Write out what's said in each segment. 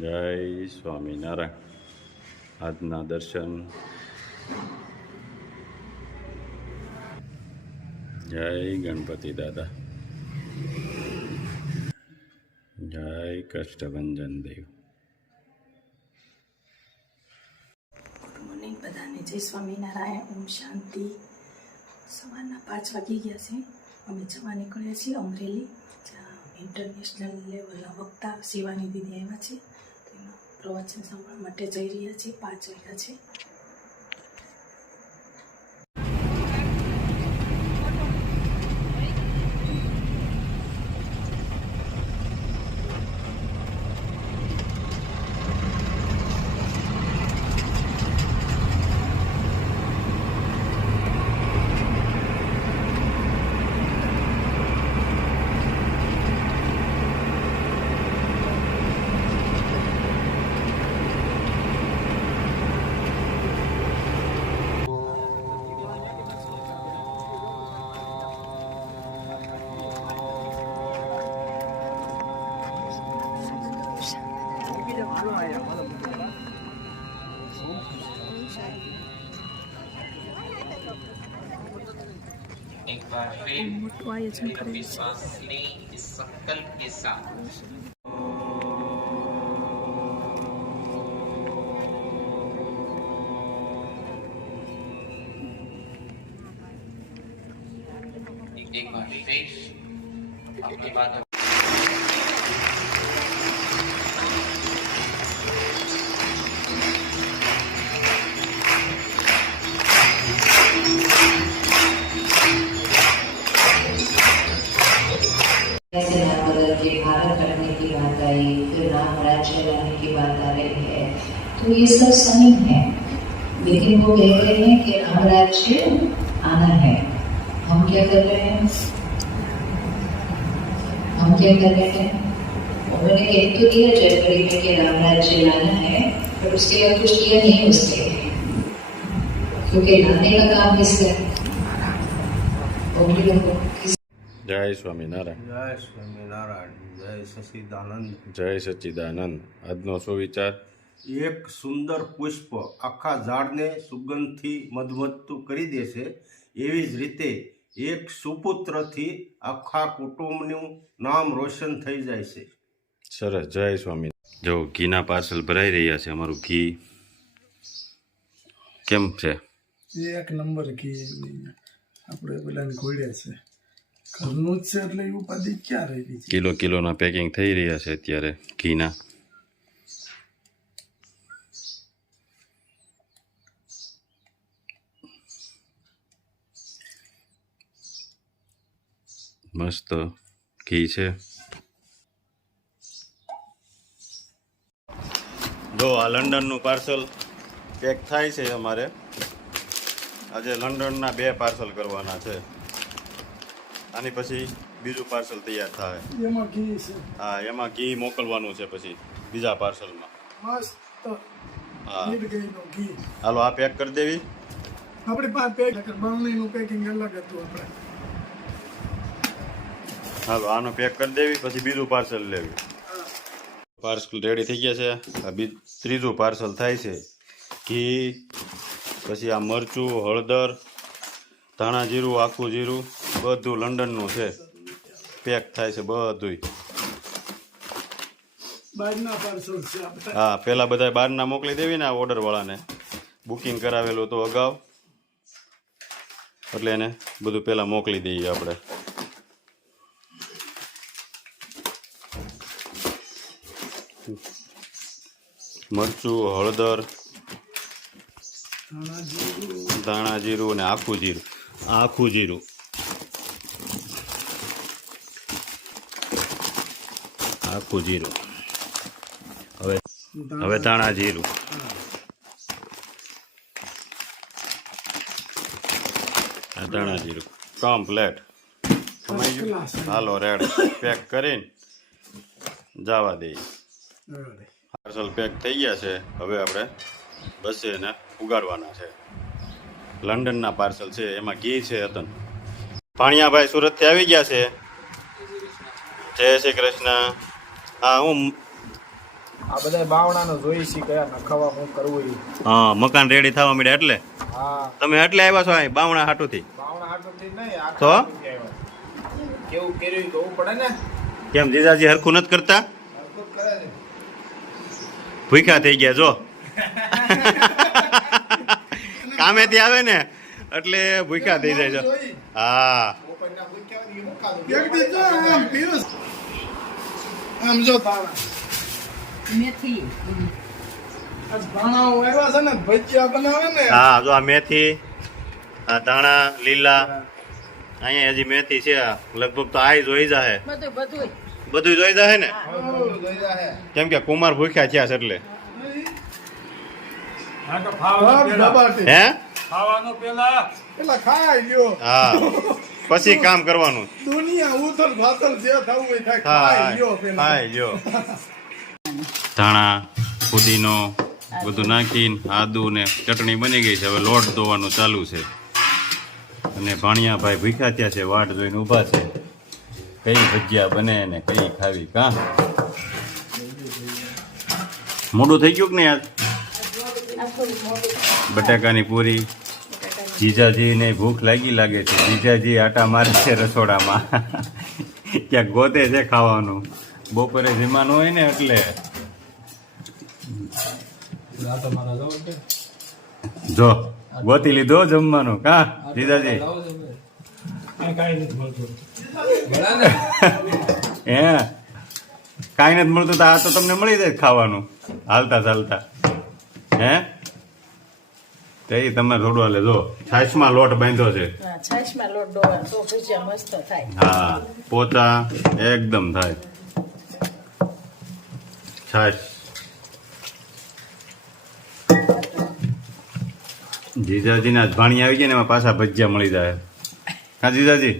જય સ્વામિનારાયણ. આજના દર્શન. જય ગણપતિ દાદા. જય કષ્ટભંજન દેવ. ગુડ મોર્નિંગ બધાને. જય સ્વામિનારાયણ. ઓમ શાંતિ. સવારના 5 વાગી ગયા છે. અમે જવા નીકળ્યા છીએ અમરેલી, જ્યાં ઇન્ટરનેશનલ લેવલના વક્તા શિવાની દીદી આવ્યા છે. તેનું પ્રવચન સાંભળવા માટે જઈ રહ્યા છીએ. 5 વાગ્યા છે. एक बार फिर મોટું આયોજન કરેલું છે. विश्वास लें इस संकल्प के साथ एक बार फिर अपनी बातों जैसे नाम बदल के भारत करने की बात आई, फिर नाम राज्य लाने की बात आ रही है, तो ये सब सही है, लेकिन वो कह रहे हैं कि हम राज्य आना है. हम क्या कर रहे हैं? उन्होंने कह तो दिया जनवरी में कि राम राज्य लाना है, पर उसके बाद कुछ किया नहीं उसने, क्योंकि लाने का काम किसका है? જય સ્વામિનારાયણ. જય સ્વામિનારાયણ. જય સચિદાનંદ. જય સચ્ચિદાનંદ. આજનો શું વિચાર? એક સુંદર પુષ્પ આખા ઝાડને સુગંધથી મધમત્તું કરી દેશે, એવી જ રીતે એક સુપુત્રથી આખા કુટુંબનું નામ રોશન થઈ જાય છે. સરસ. જય સ્વામિનારાયણ. જો ઘીના પાર્સલ ભરાઈ રહ્યા છે. અમારું ઘી કેમ છે? એક નંબર ઘી આપણે પેલાને ઘોડ્યા છે, ઘરનું જ છે એટલે એ ઉપાધિ ક્યાં રહી છે. કિલોના પેકિંગ થઈ રહ્યા છે અત્યારે ઘીના. મસ્ત ઘી છે. જો આ લંડનનું પાર્સલ પેક થાય છે. અમારે આજે લંડનના 2 પાર્સલ કરવાના છે. આની પછી બીજું પાર્સલ તૈયાર થાય. એમાં ઘી છે. હા, એમાં ઘી મોકલવાનું છે પછી બીજા પાર્સલમાં. મસ્ત હા, નીલગાયનું ઘી. હાલો આ પેક કરી દેવી. આપણી પાસે પેક બરણીનું પેકિંગ અલગ હતું આપણે. હાલો આનું પેક કરી દેવી, પછી બીજું પાર્સલ લેવી. પાર્સલ રેડી થઈ ગયા છે. આ ત્રીજું પાર્સલ થાય છે. ઘી, પછી આ મરચું, હળદર, ધાણા જીરું, આખું જીરું બધું લંડનનું છે. પેક થાય છે બધું. બહારના પાર્સલ છે આપણે. હા, પેલા બધા બહારના મોકલી દેવી ને આ ઓર્ડરવાળાને. બુકિંગ કરાવેલું તો અગાઉ, એટલે એને બધું પહેલાં મોકલી દઈએ આપણે. મરચું, હળદર, ધાણા જીરું અને આખું જીરું. આખું જીરું, આખું જીરું. હવે ધાણા જીરું. આ ધાણા જીરું કમ્પ્લેટ. સમય ગયું. હાલો રેડ પેક કરીને જવા દઈએ. પાર્સલ પેક થઈ ગયા છે. હવે આપણે બસે એને ઉગાડવાના છે. લંડનના પાર્સલ છે, એમાં ઘી છે અતન. ભાણિયાભાઈ સુરતથી આવી ગયા છે. જય શ્રી કૃષ્ણ. હા, હું આ બધા બાવણાનો જોઈ છે કયા નખાવા હું કરવું એ. હા મકાન રેડી થવા માંડ્યા એટલે હા તમે એટલે આવ્યા છો અહીં બાવણા હાટુથી બાવણા હાટોથી નહીં આ તો? કેવું કર્યું જોવું પડે ને. કેમ જીજાજી હરખું નથી કરતા હરખું જ કરે છે. ભૂખ્યા થઈ ગયા જો કામેથી આવે ને એટલે ભૂખ્યા થઈ જાય છે હા બપોરના ભૂખ્યા હોય ને એ મુકાતું. એક દી જો આમ પીયુષ આમ જો તારા મેથી આજ ભાણાઓ આવ્યા છે ને ભજીયા બનાવે ને હા જો આ મેથી આ ધાણા લીલા અહીંયા હજી મેથી છે લગભગ તો આ જોઈ જાહે બધું બધું જોઈ જાહે ને બધું જોઈ જાહે. કેમ કે કુમાર ભૂખ્યા થયા છે એટલે દબાટી હે પેલા ખાઈ લ્યો હા પછી કામ કરવાનું દુનિયા ઉથલ ફાથલ જે થવું હોય થાય ખાય ખાઈ લ્યો પેલા ખાય લ્યો ધાણા ફુદીનો બધું નાખીને આદુ ને ચટણી બની ગઈ છે હવે લોટ દોવાનું ચાલુ છે અને ભાણિયાભાઈ ભૂખ્યા ત્યાં છે વાટ જોઈને ઊભા છે કઈ ભજીયા બને ને કઈ ખાવી કા મોડું થઈ ગયું કે નહીં આજ બટાકાની પૂરી જીજાજીને ભૂખ લાગે છે જીજાજી આટા મારે છે રસોડામાં ક્યાંક ગોતે છે ખાવાનું બપોરે જમવાનું હોય ને એટલે જો ગોતી લીધો જમવાનું કા જીજાજી હે કાંઈ નથી મળતું તો આ તો તમને મળી જાય ખાવાનું હાલતા ચાલતા હે તો એ તમે થોડું હાલે જો છાશમાં લોટ બાંધ્યો છે છાશમાં લોટ ડોવા તો ભજીયા મસ્ત થાય. હા પોચા એકદમ થાય છાશ જીજાજીના ભાણી આવી જાય ને એમાં પાછા ભજીયા મળી જાય હા જીજાજી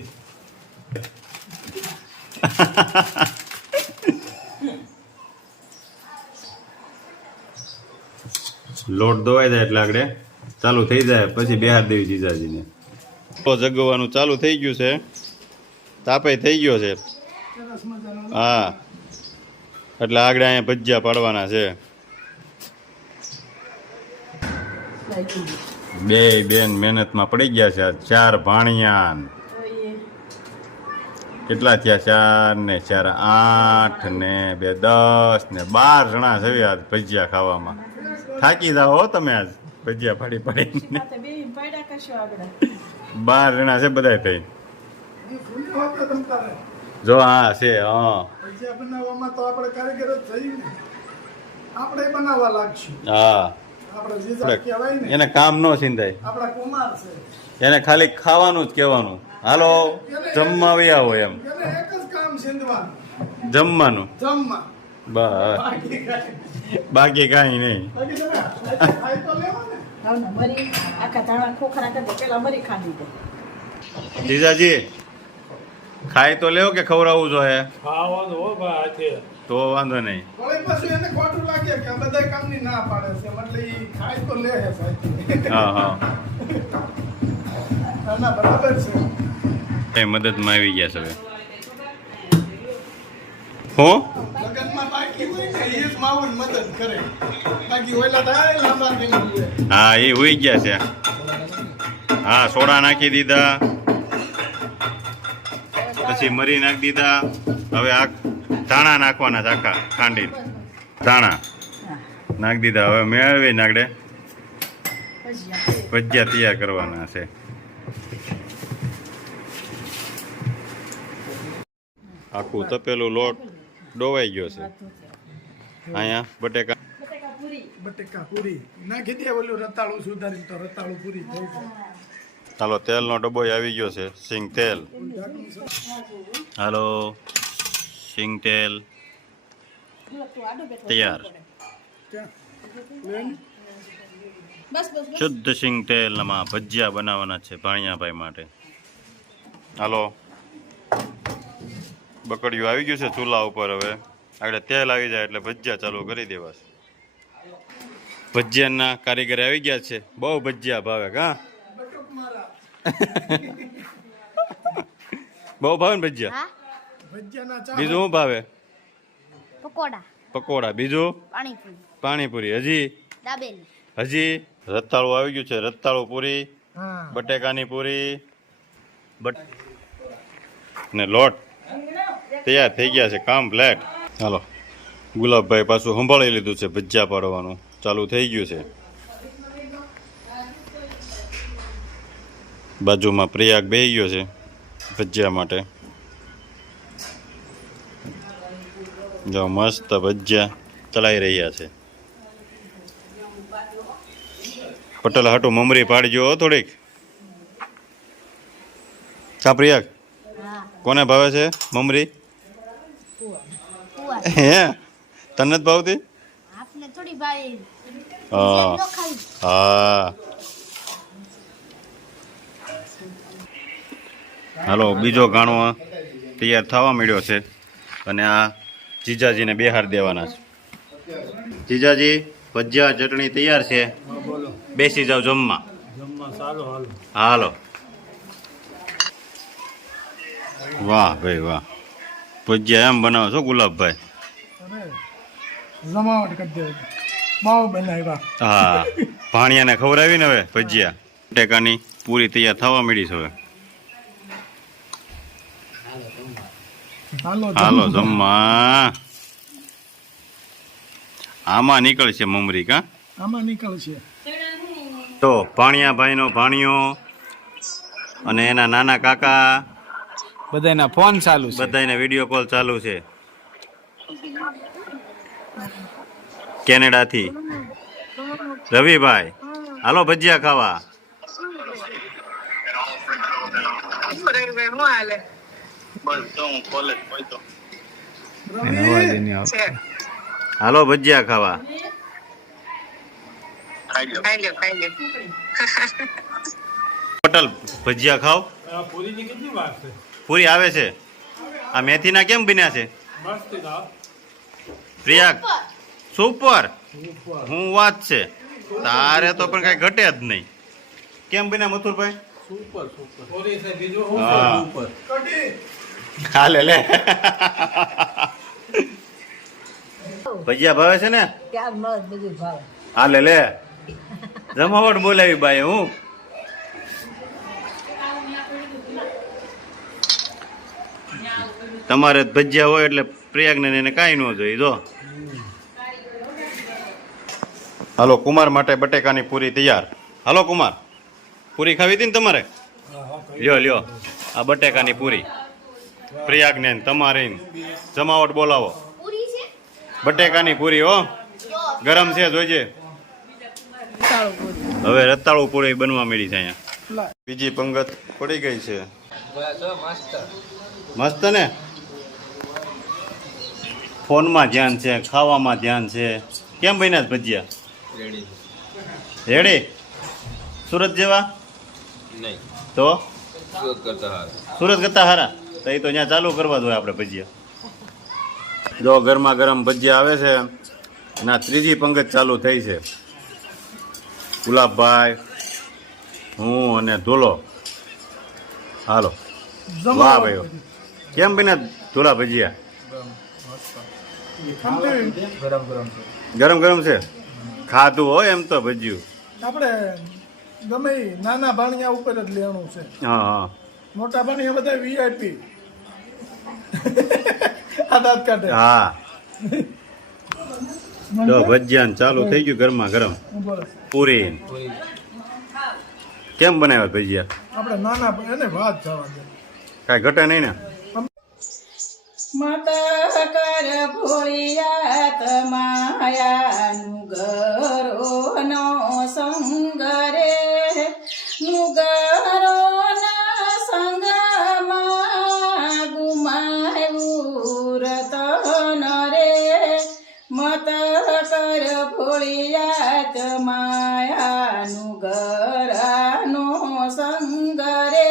લોટ દોવાઈ જાય એટલે આગળ ચાલુ થઈ જાય પછી બેહાર દેવી જીજાજીને જગવાનું ચાલુ થઈ ગયું છે તાપે થઈ ગયો છે હા એટલે આગળ અહીંયા ભજીયા પાડવાના છે બે બેન મહેનતમાં પડી ગયા છે આ 4 ભાણિયા કેટલા થયા 4 ને 4 8 ને 2 10 ને 12 જણા છે આજ ભજીયા ખાવામાં થાકી જાઓ હો તમે આજ ભજીયા પાડી પાડીને 12 જણા છે બધા થઈ જો હા છે હા ભજીયા બનાવવામાં તો આપણે કારીગર જ થઈ ને આપણે બનાવવા લાગશું હા આપણે જીજા કહેવાય ને એને કામ ન સિંધાય આપણા કુમાર છે એને ખાલી ખાવાનું જ કહેવાનું હાલો જમવા આવ્યા હોય એમ એને એક જ કામ સિંધવાનું જમવાનું જમવા બસ બાકી કાંઈ નહીં બાકી તમે ખાઈ તો લેવા ને હવે ને મરી આખા ધાણા ખોખરા કરી પેલા મરી ખાંડી દે. જીજાજી ખાઈ તો લેવો કે ખવડાવવું જોઈએ તો વાંધો નહીં વળી પાછું એને ખોટું લાગે કે આ બધા કામની ના પાડે છે એટલે ઈ ખાઈ તો લે છે સાચી હા હા ના બરાબર છે એ મદદમાં આવી ગયા છે હવે હું લગનમાં બાકી હોય ને એ જ માવન મદદ કરે બાકી ઓલા થાય લાંબા દિન હા એ હોઈ ગયા છે હા સોડા નાખી દીધા પછી મરી નાખી દીધા હવે આ ધાણા નાખવાના છે આખા ખાંડી ધાણા નાખી દીધા હવે મેળવી નાગડે ભજીયા તૈયાર કરવાના છે આખું તપેલું લોટ ડોવાઈ ગયો છે અહીંયા બટેકા બટેકા પૂરી નાખી દે ઓલું રતાળું સુધારી તો રતાળું પૂરી થઈ જાય હાલો તેલનો ડબ્બો આવી ગયો છે સિંગ તેલ હાલો સિંગ તેલ તૈયાર શુદ્ધ સિંગ તેલમાં ભજીયા બનાવવાના છે ભાણિયાભાઈ માટે હાલો બકડિયું આવી ગયું છે ચૂલા ઉપર હવે આગળ તેલ આવી જાય એટલે ભજીયા ચાલુ કરી દેવાશે ભજીયાના કારીગર આવી ગયા છે બહુ ભજીયા ભાવે કા બહુ ભાવે ને ભજીયા ભજીયાના ચા બીજું શું ભાવે પકોડા પકોડા, બીજું પાણીપુરી, પાણીપુરી, હજી દાબેલી, હજી રતાળું આવી ગયું છે, રતાળું પૂરી, બટેકાની પૂરી, ને લોટ તૈયાર થઈ ગયા છે, કમ્પ્લેટ. હાલો, ગુલાબભાઈ પાછું સંભાળી લીધું છે, ભજીયા પાડવાનું ચાલુ થઈ ગયું છે. બાજુમાં પ્રયાગ બેસી ગયો છે ભજીયા માટે. જો મસ્ત ભજીયા ચલાવી રહ્યા છે. પટેલ હાટું મમરી પાડજો થોડીક. કા પ્રયાગ, કોને ભાવે છે મમરી? હે, તને જ ભાવતી? આપને થોડી ભાઈ. હા હા. હાલો, બીજો ગાણો તૈયાર થવા મળ્યો છે અને આ જીજાજીને બેહાર દેવાના છે. જીજાજી, ભજીયા ચટણી તૈયાર છે, બેસી જાવ જમવા. હાલો. વાહ ભાઈ વાહ, ભજીયા એમ બનાવો છો ગુલાબભાઈ? જમાવટ કરી દે, માવો બનાવ્યા. હા, ભાણિયાને ખવડાવી ને હવે ભજીયા. બટેકાની પૂરી તૈયાર થવા મળી છે હવે. હાલો જમવા. આમાં નીકળશે મમરી, કા આમાં નીકળશે. તો ભાણિયા નો ભાણિયો અને એના નાના કાકા બધાના ફોન ચાલુ છે. બધાને વિડીયો કોલ ચાલુ છે કેનેડાથી. રવિભાઈ, હાલો ભજીયા ખાવા. હાલો ભજીયા ખાવા. પટેલ, ભજીયા ખાવ. પૂરી આવે છે. આ મેથીના કેમ બન્યા છે? પ્રિયાગ, સુપર. હું વાત છે તારે તો પણ કઈ ઘટે જ નહીં. કેમ બન્યા મથુરભાઈ? હા, હાલે લે. ભજીયા ભાવે છે ને? હાલે લે, જમાવટ બોલાવી બાઈ. હું તમારે ભજીયા હોય એટલે પ્રયાગને એને કાંઈ ન જોઈએ. જો હાલો, કુમાર માટે બટેકાની પૂરી તૈયાર. હાલો કુમાર, પૂરી ખાવી હતી ને તમારે? લ્યો લ્યો, આ બટેકાની પૂરી પ્રયાગને તમારે જમાવટ બોલાવો. બટેકાની પૂરી હો, ગરમ છે, જોઈજે. હવે રતાળું પૂરી બનવા મળી છે અહીંયા. બીજી પંગત પડી ગઈ છે. મસ્ત ને? ફોનમાં ધ્યાન છે, ખાવામાં ધ્યાન છે. કેમ બન્યા ભજીયા? રેડી. સુરત જેવા તો સુરત કરતા હારા તો એ તો ત્યાં ચાલુ કરવા જોઈએ આપણે ભજીયા. જો ગરમા ગરમ ભજીયા આવે છે અને ત્રીજી પંગત ચાલુ થઈ છે. ગુલાબભાઈ, હું અને ધોલો. હાલો. વાહ ભાઈ, કેમ બન્યા ધોલા ભજીયા? ગરમ ગરમ છે. ખાધું હોય એમ તો ભજીયું આપણે ગમે ઈ નાના ભાણિયા ઉપર જ લેવાનું છે. હા હા, મોટા ભાણિયા બધા વીઆઈપી. આધાર કાર્ડ. હા. જો ભજીયા ચાલુ થઈ ગયું ગરમા ગરમ. પૂરી કેમ બનાવ્યા ભજીયા? આપણે નાના એને વાત જવા દે, કાંઈ ઘટે નહીં ને? મત કર ભોળિયાત માયાનું ગરો નો સંગરે નુગરો ના સંગમાં ગુમાવ્યું રતન રે. મત કર ભોળિયાત માયાનું ગરાનો સંગરે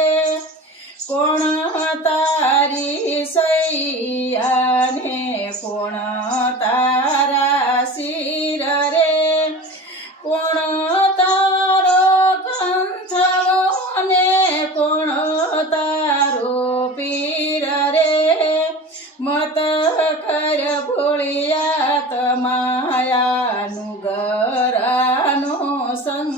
કોણ તારી સૈયાને કોણ તારા શિર રે. કોણ તારો કંથવો ને કોણ તારો પીર રે. મત કર ભોળિયાત ઘરાનો સંગ